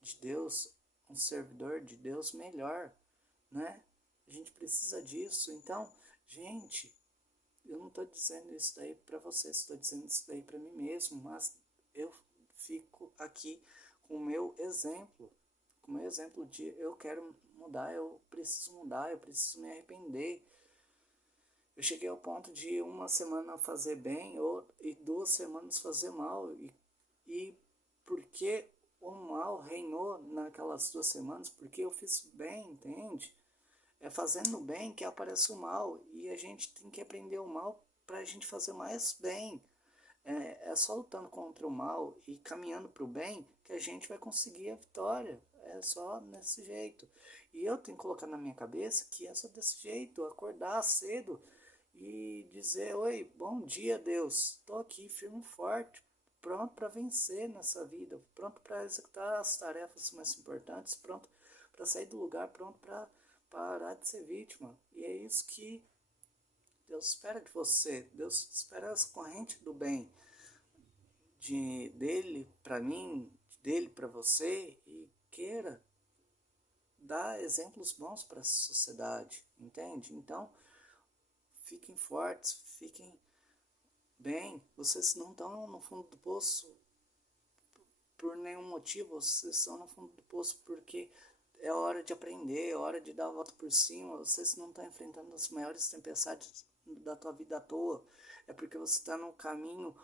de Deus, um servidor de Deus melhor, né? A gente precisa disso. Então, gente, eu não estou dizendo isso daí para vocês, estou dizendo isso daí para mim mesmo, mas eu fico aqui com o meu exemplo, de eu quero mudar, eu preciso me arrepender. Eu cheguei ao ponto de uma semana fazer bem e 2 semanas fazer mal. E porque o mal reinou naquelas 2 semanas, porque eu fiz bem, entende? É fazendo bem que aparece o mal. E a gente tem que aprender o mal para a gente fazer mais bem. É só lutando contra o mal e caminhando para o bem que a gente vai conseguir a vitória. É só nesse jeito. E eu tenho que colocar na minha cabeça que é só desse jeito, acordar cedo e dizer: oi, bom dia, Deus, estou aqui firme e forte, pronto para vencer nessa vida, pronto para executar as tarefas mais importantes, pronto para sair do lugar, pronto para parar de ser vítima. E é isso que Deus espera de você. Deus espera essa corrente do bem dele para mim, dele para você, e queira dar exemplos bons para a sociedade, entende? Então, fiquem fortes, fiquem bem. Vocês não estão no fundo do poço por nenhum motivo, vocês estão no fundo do poço porque é hora de aprender, é hora de dar a volta por cima. Vocês não estão enfrentando as maiores tempestades da tua vida à toa. É porque você está no caminho,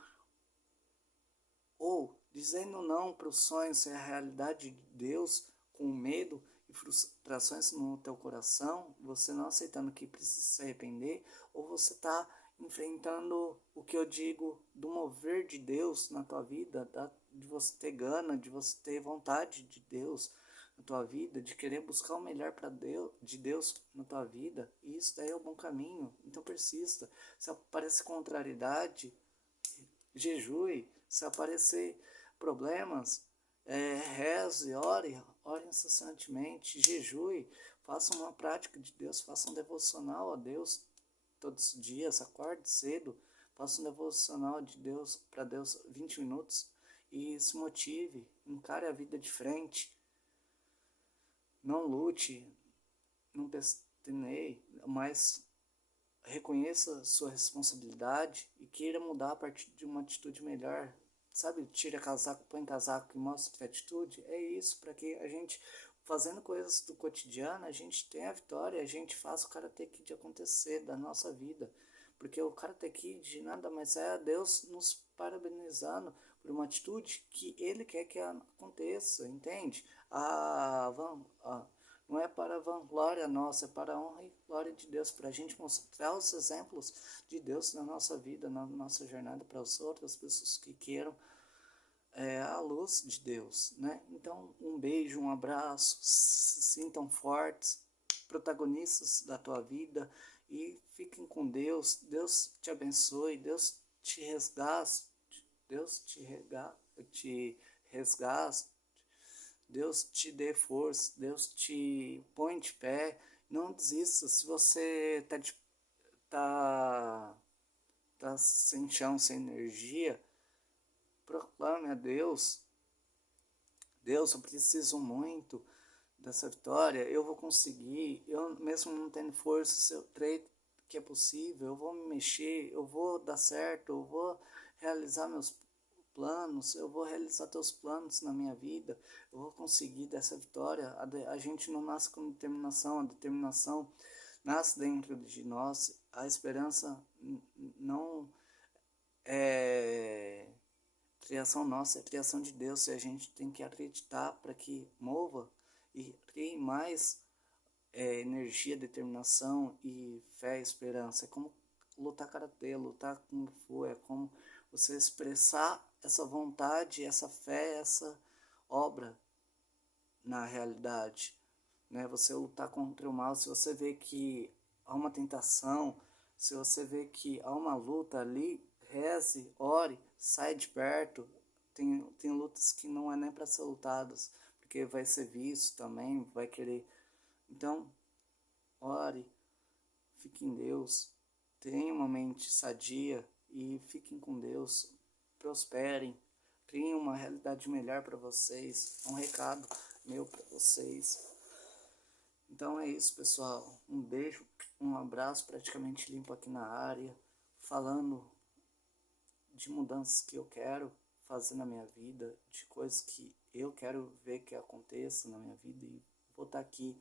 ou dizendo não para os sonhos e a realidade de Deus, com medo e frustrações no teu coração, você não aceitando que precisa se arrepender, ou você está enfrentando o que eu digo do mover de Deus na tua vida, de você ter gana, de você ter vontade de Deus na tua vida, de querer buscar o melhor de Deus na tua vida. E isso daí é o bom caminho. Então persista. Se aparece contrariedade, jejue. Se aparecer problemas, reze, ore incessantemente, jejue, faça uma prática de Deus, faça um devocional a Deus todos os dias, acorde cedo, faça um devocional de Deus para Deus 20 minutos e se motive, encare a vida de frente, não lute, não pestaneie, mas reconheça sua responsabilidade e queira mudar a partir de uma atitude melhor. Sabe, tira casaco, põe casaco e mostra atitude. É isso, para que a gente, fazendo coisas do cotidiano, a gente tenha a vitória, a gente faça o Karate Kid acontecer da nossa vida. Porque o Karate Kid nada mais é Deus nos parabenizando por uma atitude que Ele quer que aconteça, entende? Não é para a vanglória nossa, é para a honra e glória de Deus, para a gente mostrar os exemplos de Deus na nossa vida, na nossa jornada para as outras pessoas que queiram a luz de Deus, né? Então, um beijo, um abraço, se sintam fortes, protagonistas da tua vida e fiquem com Deus. Deus te abençoe, Deus te resgate, Deus te resgate, Deus te dê força, Deus te põe de pé. Não desista. Se você tá sem chão, sem energia, proclame a Deus: Deus, eu preciso muito dessa vitória, eu vou conseguir. Eu mesmo não tendo força, se eu creio que é possível, eu vou me mexer, eu vou dar certo, eu vou realizar meus planos, eu vou realizar teus planos na minha vida, eu vou conseguir dessa vitória. A gente não nasce com determinação, a determinação nasce dentro de nós, a esperança não é criação nossa, é criação de Deus, e a gente tem que acreditar para que mova e crie mais energia, determinação e fé e esperança. É como lutar karatê, lutar kung fu, é como você expressar essa vontade, essa fé, essa obra na realidade, né? Você lutar contra o mal. Se você vê que há uma tentação, se você vê que há uma luta ali, reze, ore, sai de perto. Tem lutas que não é nem para ser lutadas, porque vai ser visto também, vai querer. Então, ore, fique em Deus, tenha uma mente sadia e fiquem com Deus. prosperem, criem uma realidade melhor para vocês. É um recado meu para vocês. Então é isso, pessoal. Um beijo, um abraço praticamente limpo aqui na área, falando de mudanças que eu quero fazer na minha vida, de coisas que eu quero ver que aconteça na minha vida, e vou estar aqui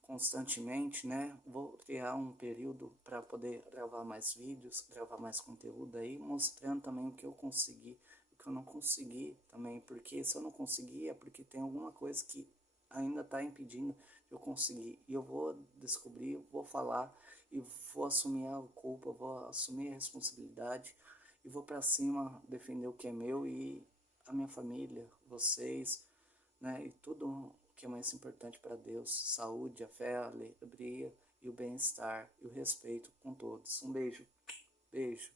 constantemente, né? Vou criar um período para poder gravar mais vídeos, gravar mais conteúdo aí, mostrando também o que eu consegui, o que eu não consegui também, porque se eu não conseguir é porque tem alguma coisa que ainda está impedindo de eu conseguir, e eu vou descobrir, vou falar e vou assumir a culpa, vou assumir a responsabilidade e vou para cima defender o que é meu e a minha família, vocês, né? E tudo que é mais importante para Deus: saúde, a fé, a alegria e o bem-estar e o respeito com todos. Um beijo, beijo.